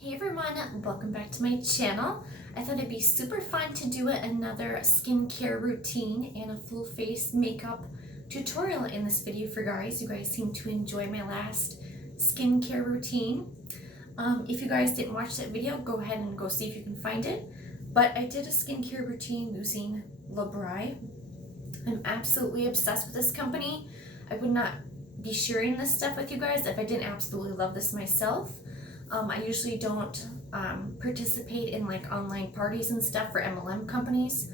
Hey everyone, welcome back to my channel. I thought it'd be super fun to do another skincare routine and a full face makeup tutorial in this video for guys. You guys seem to enjoy my last skincare routine. If you guys didn't watch that video, go ahead and go see if you can find it. But I did a skincare routine using lbri. I'm absolutely obsessed with this company. I would not be sharing this stuff with you guys if I didn't absolutely love this myself. I usually don't participate in like online parties and stuff for MLM companies,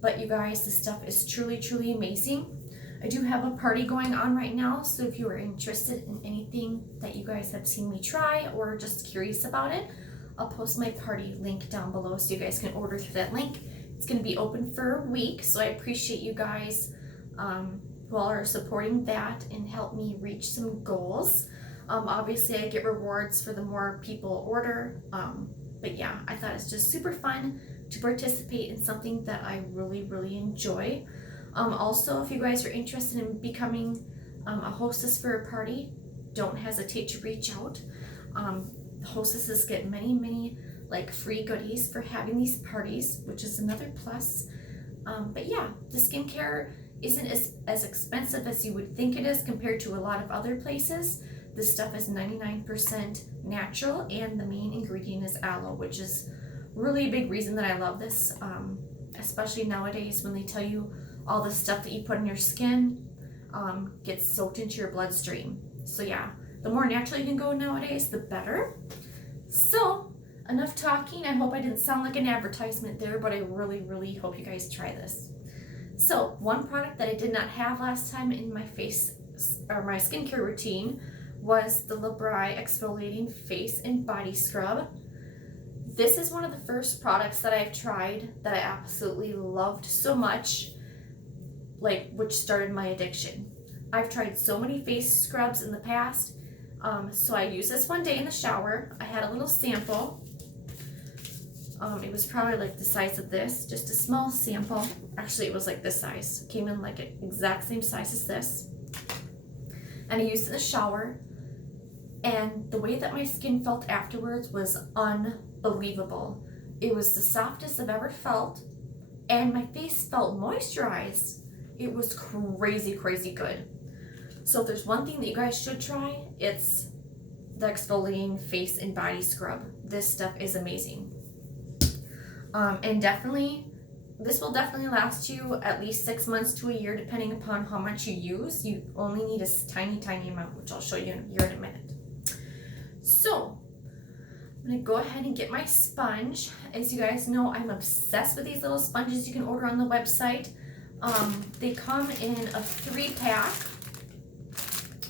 but you guys, this stuff is truly amazing. I do have a party going on right now, so if you are interested in anything that you guys have seen me try or just curious about it, I'll post my party link down below so you guys can order through that link. It's going to be open for a week, so I appreciate you guys who all are supporting that and help me reach some goals. Obviously I get rewards for the more people order, but yeah, I thought it's just super fun to participate in something that I really enjoy. Also, if you guys are interested in becoming a hostess for a party, don't hesitate to reach out. Hostesses get many like free goodies for having these parties, which is another plus. But yeah, the skincare isn't as expensive as you would think it is compared to a lot of other places. This stuff is 99% natural, and the main ingredient is aloe, which is really a big reason that I love this, especially nowadays when they tell you all the stuff that you put in your skin gets soaked into your bloodstream. So yeah, the more natural you can go nowadays, the better. So enough talking. I hope I didn't sound like an advertisement there, but I really hope you guys try this. So one product that I did not have last time in my face or my skincare routine was the lbri exfoliating face and body scrub. This is one of the first products that I've tried that I absolutely loved so much, which started my addiction. I've tried so many face scrubs in the past, so I used this one day in the shower. I had a little sample. It was probably like the size of this, just a small sample. Actually, it was like this size. It came in like an exact same size as this. And I used it in the shower. And the way that my skin felt afterwards was unbelievable. It was the softest I've ever felt, and my face felt moisturized. It was crazy good. So if there's one thing that you guys should try, it's the exfoliating face and body scrub. This stuff is amazing. And this will definitely last you at least 6 months to a year, depending upon how much you use. You only need a tiny amount, which I'll show you here in a minute. So I'm going to go ahead and get my sponge. As you guys know, I'm obsessed with these little sponges you can order on the website. They come in a 3-pack.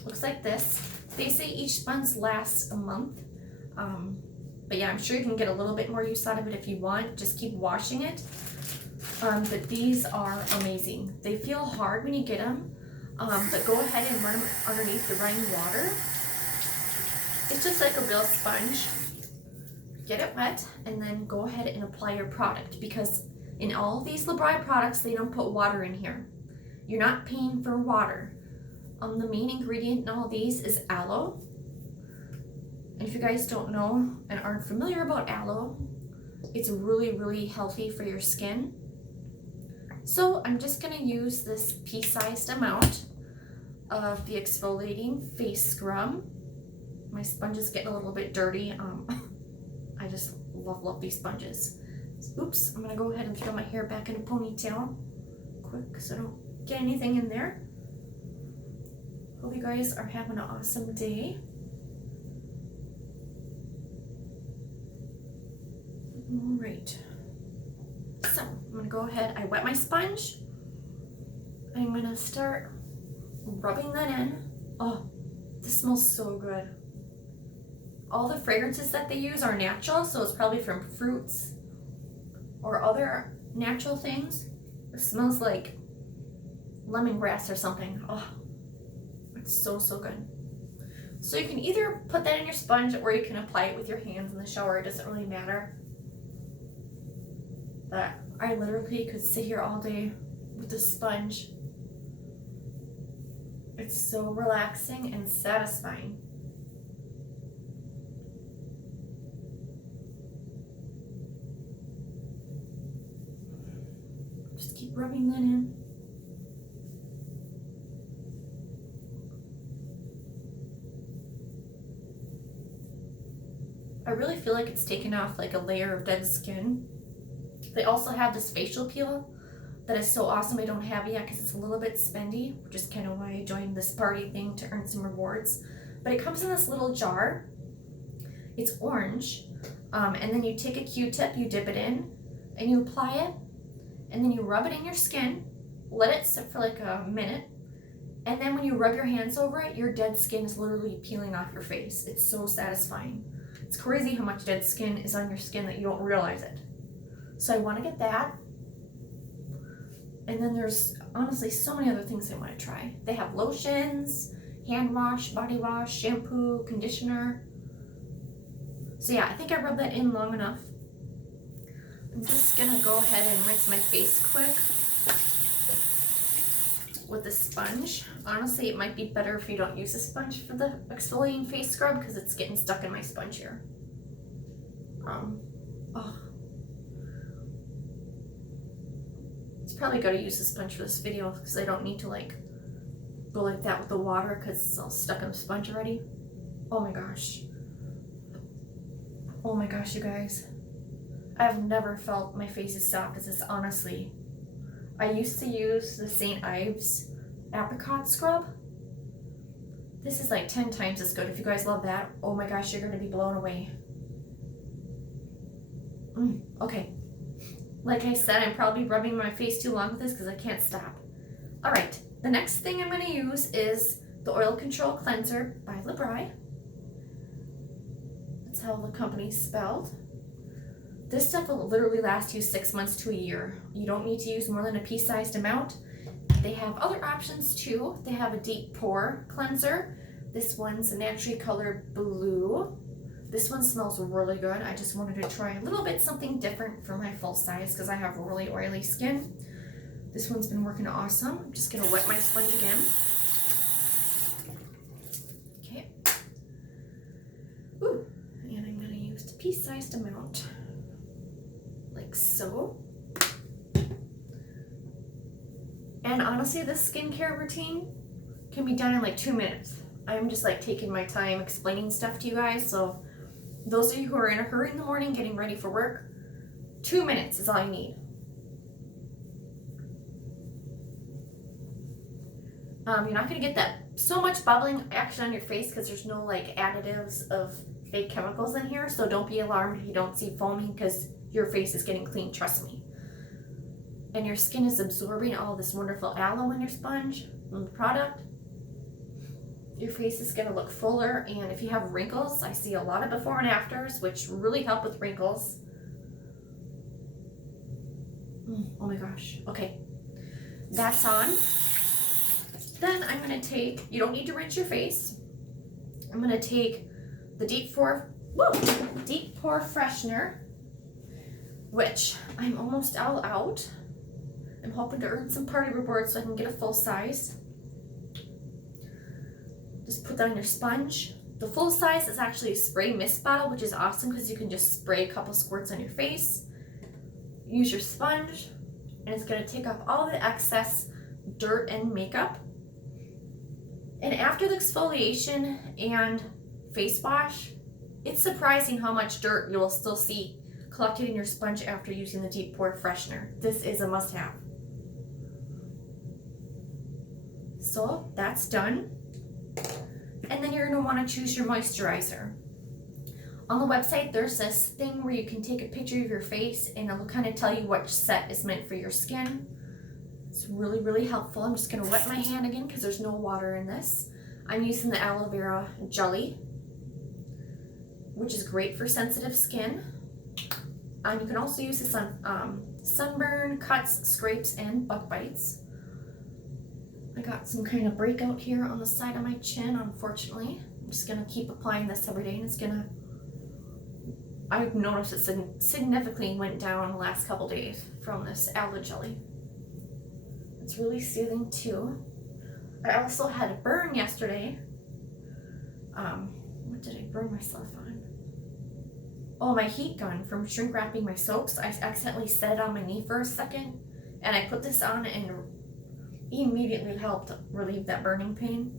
Looks like this. They say each sponge lasts a month. But yeah, I'm sure you can get a little bit more use out of it if you want. Just keep washing it. But these are amazing. They feel hard when you get them, but go ahead and run them underneath the running water. It's just like a real sponge. Get it wet and then go ahead and apply your product, because in all of these lbri products, they don't put water in here. You're not paying for water. The main ingredient in all these is aloe. And if you guys don't know and aren't familiar about aloe, it's really healthy for your skin. So I'm just going to use this pea-sized amount of the exfoliating face scrub. My sponge is getting a little bit dirty. I just love these sponges. Oops, I'm going to go ahead and throw my hair back in a ponytail quick so I don't get anything in there. Hope you guys are having an awesome day. All right. So I'm going to go ahead. I wet my sponge. I'm going to start rubbing that in. Oh, this smells so good. All the fragrances that they use are natural, so it's probably from fruits or other natural things. It smells like lemongrass or something. Oh, it's so good. So you can either put that in your sponge or you can apply it with your hands in the shower. It doesn't really matter. But I literally could sit here all day with the sponge. It's so relaxing and satisfying. keep rubbing that in. I really feel like it's taken off like a layer of dead skin. They also have this facial peel that is so awesome. I don't have it yet because it's a little bit spendy, which is kind of why I joined this party thing to earn some rewards. But it comes in this little jar. It's orange. And then you take a Q-tip, you dip it in, and you apply it, and then you rub it in your skin, let it sit for like a minute, and then when you rub your hands over it, your dead skin is literally peeling off your face. It's so satisfying. It's crazy how much dead skin is on your skin that you don't realize it. So I want to get that. And then there's honestly so many other things I want to try. They have lotions, hand wash, body wash, shampoo, conditioner. So yeah, I think I rubbed that in long enough. I'm just gonna go ahead and rinse my face quick with a sponge. Honestly, it might be better if you don't use a sponge for the exfoliating face scrub because it's getting stuck in my sponge here. It's probably good to use a sponge for this video because I don't need to like go like that with the water because it's all stuck in the sponge already. Oh my gosh. Oh my gosh, you guys. I've never felt my face as soft as this, honestly. I used to use the St. Ives apricot scrub. This is like 10 times as good. If you guys love that, oh my gosh, you're gonna be blown away. Okay. Like I said, I'm probably rubbing my face too long with this because I can't stop. All right, the next thing I'm gonna use is the Oil Control Cleanser by lbri. That's how the company's spelled. This stuff will literally last you 6 months to a year. You don't need to use more than a pea-sized amount. They have other options too. They have a deep pore cleanser. This one's a naturally colored blue. This one smells really good. I just wanted to try a little bit something different for my full size because I have really oily skin. This one's been working awesome. I'm just gonna wet my sponge again. Okay. Ooh, and I'm gonna use the pea-sized amount. Like so. And honestly, this skincare routine can be done in like 2 minutes. I'm just like taking my time explaining stuff to you guys. So those of you who are in a hurry in the morning getting ready for work, 2 minutes is all you need. You're not gonna get that so much bubbling action on your face because there's no like additives of fake chemicals in here. So don't be alarmed if you don't see foaming because your face is getting clean, trust me. And your skin is absorbing all this wonderful aloe in your sponge from the product. Your face is gonna look fuller, and if you have wrinkles, I see a lot of before and afters, which really help with wrinkles. Oh my gosh, okay. That's on. Then I'm gonna take, you don't need to rinse your face. I'm gonna take the deep pore freshener, which I'm almost all out. I'm hoping to earn some party rewards so I can get a full size. Just put that on your sponge. The full size is actually a spray mist bottle, which is awesome because you can just spray a couple squirts on your face. Use your sponge, and it's gonna take off all the excess dirt and makeup. And after the exfoliation and face wash, it's surprising how much dirt you'll still see collected in your sponge after using the deep pore freshener. This is a must-have. So that's done. And then you're going to want to choose your moisturizer. On the website, there's this thing where you can take a picture of your face and it'll kind of tell you which set is meant for your skin. It's really, really helpful. I'm just going to wet my hand again because there's no water in this. I'm using the aloe vera jelly, which is great for sensitive skin. And you can also use this on sunburn, cuts, scrapes, and bug bites. I got some kind of breakout here on the side of my chin, unfortunately. I'm just gonna keep applying this every day, and it's gonna, I've noticed it significantly went down the last couple days from this aloe jelly. It's really soothing too. I also had a burn yesterday. What did I burn myself on? Oh, my heat gun from shrink wrapping my soaps. I accidentally set it on my knee for a second, And I put this on and immediately helped relieve that burning pain.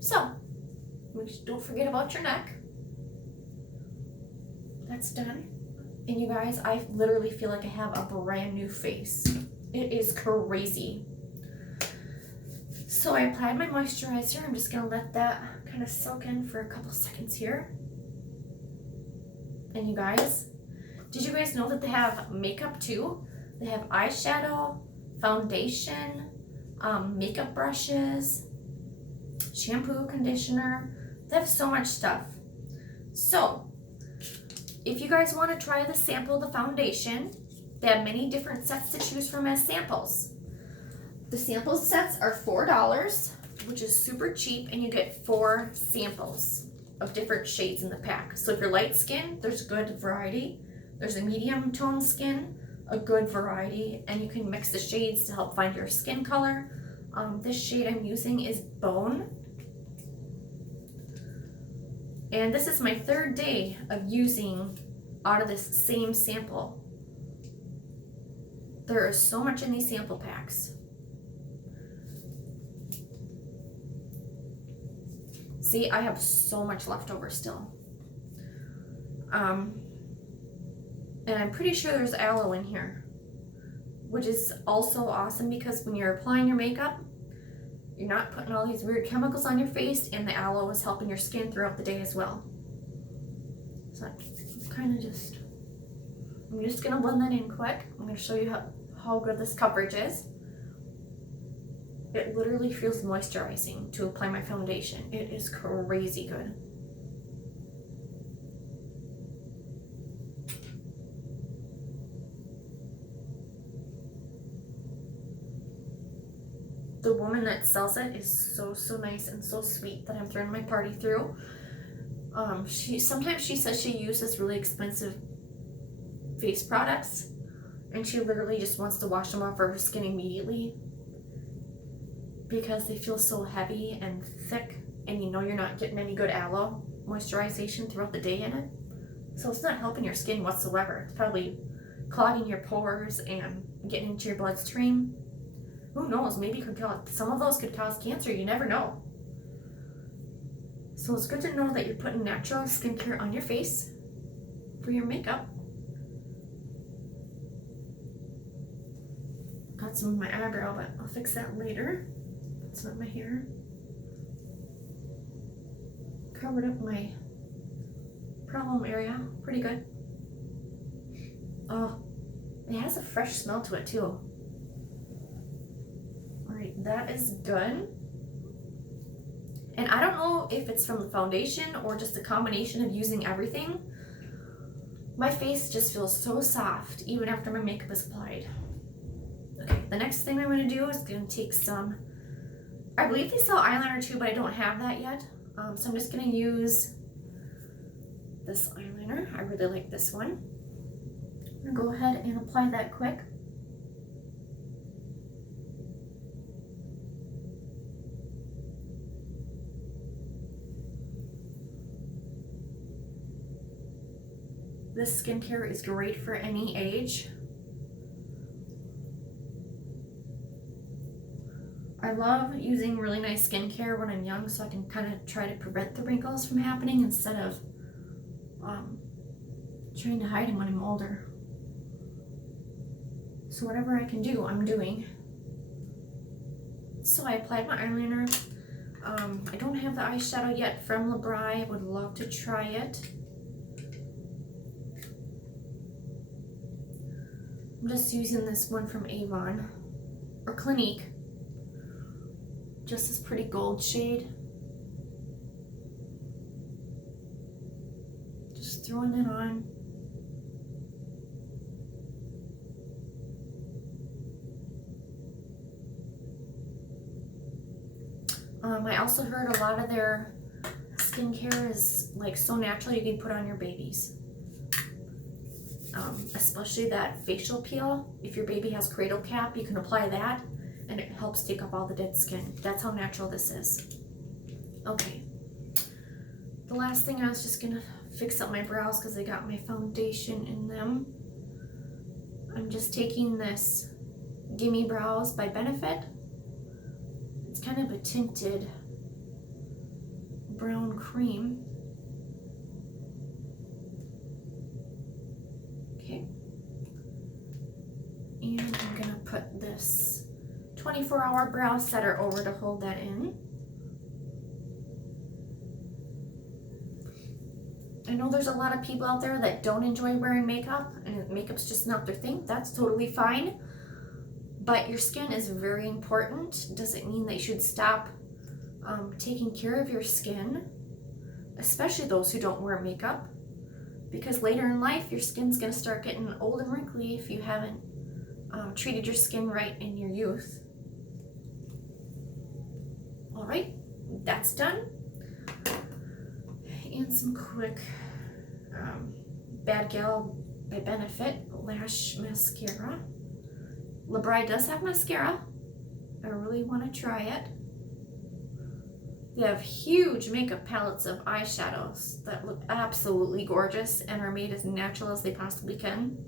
So, don't forget about your neck. That's done. And you guys, I literally feel like I have a brand new face. It is crazy. So I applied my moisturizer. I'm just gonna let that kind of soak in for a couple seconds here. And you guys, did you guys know that they have makeup too? They have eyeshadow, foundation, makeup brushes, shampoo, conditioner. They have so much stuff. So if you guys want to try the sample of the foundation, they have many different sets to choose from as samples. The sample sets are $4, which is super cheap, and you get 4 samples of different shades in the pack. So if you're light skin, there's good variety. There's a medium tone skin, a good variety, and you can mix the shades to help find your skin color. This shade I'm using is Bone. And this is my 3rd day of using out of this same sample. There is so much in these sample packs. See, I have so much left over still. And I'm pretty sure there's aloe in here, which is also awesome because when you're applying your makeup, you're not putting all these weird chemicals on your face, and the aloe is helping your skin throughout the day as well. So I'm just gonna blend that in quick. I'm gonna show you how good this coverage is. It literally feels moisturizing to apply my foundation. It is crazy good. The woman that sells it is so nice and so sweet that I'm throwing my party through. Sometimes she says she uses really expensive face products, and she literally just wants to wash them off her skin immediately because they feel so heavy and thick, and you know you're not getting any good aloe moisturization throughout the day in it. So it's not helping your skin whatsoever. It's probably clogging your pores and getting into your bloodstream. Who knows, maybe some of those could cause cancer, you never know. So it's good to know that you're putting natural skincare on your face for your makeup. Got some in my eyebrow, but I'll fix that later. It's not my hair. Covered up my problem area pretty good. Oh, it has a fresh smell to it too. Alright, that is good. And I don't know if it's from the foundation or just a combination of using everything. My face just feels so soft even after my makeup is applied. Okay, the next thing I'm going to do is going to take some, I believe they sell eyeliner too, but I don't have that yet. So I'm just going to use this eyeliner. I really like this one. I'm going to go ahead and apply that quick. This skincare is great for any age. I love using really nice skincare when I'm young so I can kind of try to prevent the wrinkles from happening instead of trying to hide them when I'm older. So whatever I can do, I'm doing. So I applied my eyeliner. I don't have the eyeshadow yet from lbri. I would love to try it. I'm just using this one from Avon or Clinique. Just this pretty gold shade. Just throwing it on. I also heard a lot of their skincare is like so natural you can put on your babies. Especially that facial peel. If your baby has cradle cap, you can apply that and it helps take up all the dead skin. That's how natural this is. Okay. The last thing, I was just gonna fix up my brows because I got my foundation in them. I'm just taking this Gimme Brows by Benefit. It's kind of a tinted brown cream. Okay. And I'm gonna put this 24-hour brow setter over to hold that in. I know there's a lot of people out there that don't enjoy wearing makeup and makeup's just not their thing. That's totally fine. But your skin is very important. Doesn't mean that you should stop taking care of your skin, especially those who don't wear makeup, because later in life your skin's going to start getting old and wrinkly if you haven't treated your skin right in your youth. All right, that's done. And some quick Bad Gal by Benefit lash mascara. lbri does have mascara. I really want to try it. They have huge makeup palettes of eyeshadows that look absolutely gorgeous and are made as natural as they possibly can.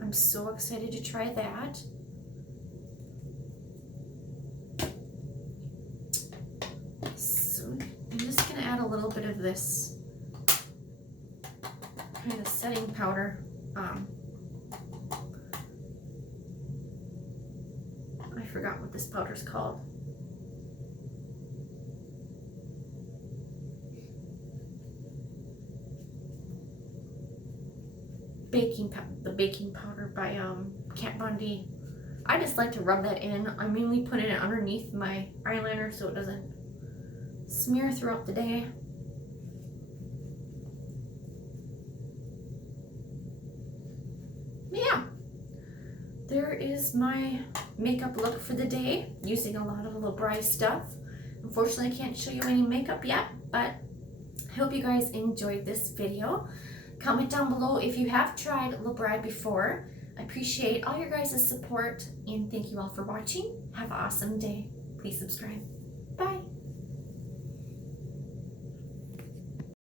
I'm so excited to try that. So I'm just going to add a little bit of this kind of setting powder. I forgot what this powder's called. The baking powder by Kat Von D. I just like to rub that in. I mainly put it underneath my eyeliner so it doesn't smear throughout the day. Yeah, there is my makeup look for the day using a lot of lbri stuff. Unfortunately, I can't show you any makeup yet, but I hope you guys enjoyed this video. Comment down below if you have tried lbri before. I appreciate all your guys' support and thank you all for watching. Have an awesome day. Please subscribe. Bye.